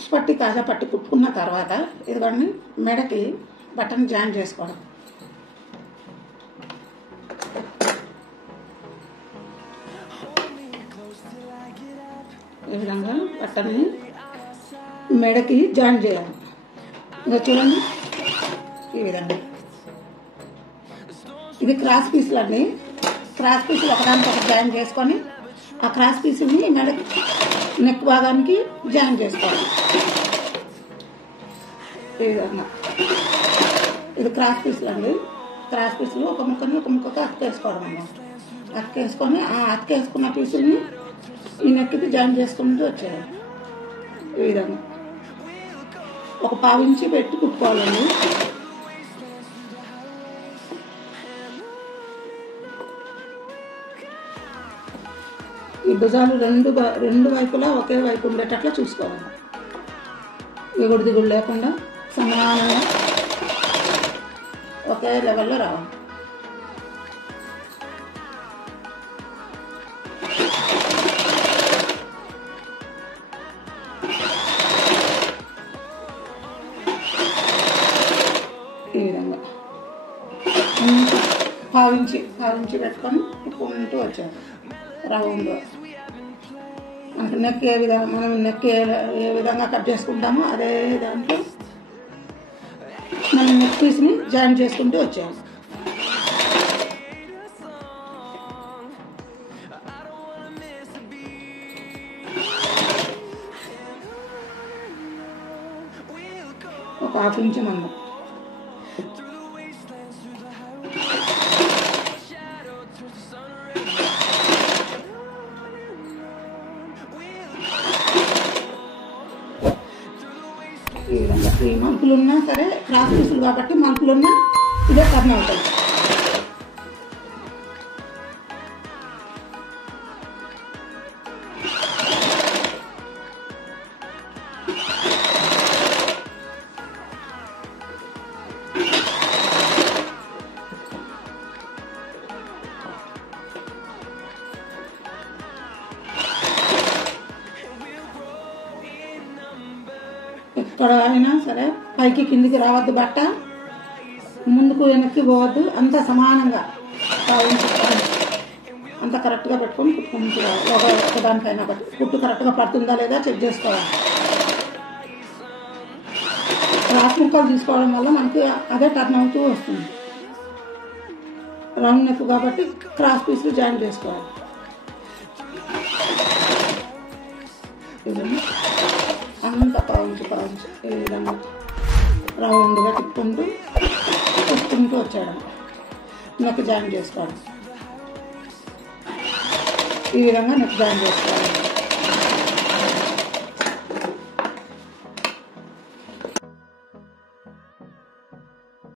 ఉక్స్ పట్టి కాజా పట్టి కుట్టుకున్న తర్వాత ఇదిగోండి మెడకి బటన్ జాయిన్ చేసుకోవడం. ఈ విధంగా బటన్ని మెడకి జాయిన్ చేయాలి. ఇంకా చూడండి ఈ విధంగా. ఇది క్రాస్ పీసులు అండి. క్రాస్ పీసులు ఒకదానికొకటి జాయిన్ చేసుకొని ఆ క్రాస్ పీసుని మెడకి నెక్ భాగానికి జాయిన్ చేసుకోవాలి. ఈ విధంగా ఇది క్రాస్ పీసులు అండి. క్రాస్ పీసులు ఒక ముక్కని ఒక ముక్కకి అతికేసుకోవడం అన్నమాట. అతికేసుకొని ఆ అతికేసుకున్న పీసుల్ని ఈ నెక్కి జాయిన్ చేసుకుంటూ వచ్చేయాలి. ఈ విధంగా ఒక 1/2 ఇంచి పెట్టి కుట్టుకోవాలండి. ఈ భుజాలు రెండు వైపులా ఒకే వైపు ఉండేటట్లు చూసుకోవాలి. ఎగుడు దిగుడు లేకుండా సమానంగా ఒకే లెవెల్లో రావాలి. ఈ విధంగా 1/2 ఇంచి పెట్టుకొని కుట్టుకుంటూ వచ్చారు రౌండ్. మనకి నెక్ ఏ విధంగా మనం నెక్ ఏ విధంగా కట్ చేసుకుంటామో అదే దాంట్లో మనం నెక్ పీస్ని జాయిన్ చేసుకుంటూ వచ్చాము. ఒక 1/2 ఇంచు మందం. ఈ విధంగా ఈ మలుపులున్నా సరే క్రాస్ పీసులు కాబట్టి మలుపులున్నా ఇదే టర్న్ అవుతుంది. ఎక్కడ అయినా సరే పైకి కిందికి రావద్దు, బట్ట ముందుకు వెనక్కి పోవద్దు, అంత సమానంగా అంత కరెక్ట్గా పెట్టుకొని కుట్టుకుంటూ ఒకదానికైనా ఒకటి కుట్టు కరెక్ట్గా పడుతుందా లేదా చెక్ చేసుకోవాలి. క్రాస్ ముక్కలు తీసుకోవడం వల్ల మనకి అదే టర్న్ అవుతూ వస్తుంది. రౌండ్ నెక్ కాబట్టి క్రాస్ పీసులు జాయిన్ చేసుకోవాలి. అంత 1/2 ఇంచు ఈ విధంగా రౌండ్గా తిప్పుకుంటూ వచ్చాడు. నెక్ జాయిన్ చేసుకోవాలి. ఈ విధంగా నెక్ జాయిన్ చేసుకోవాలి.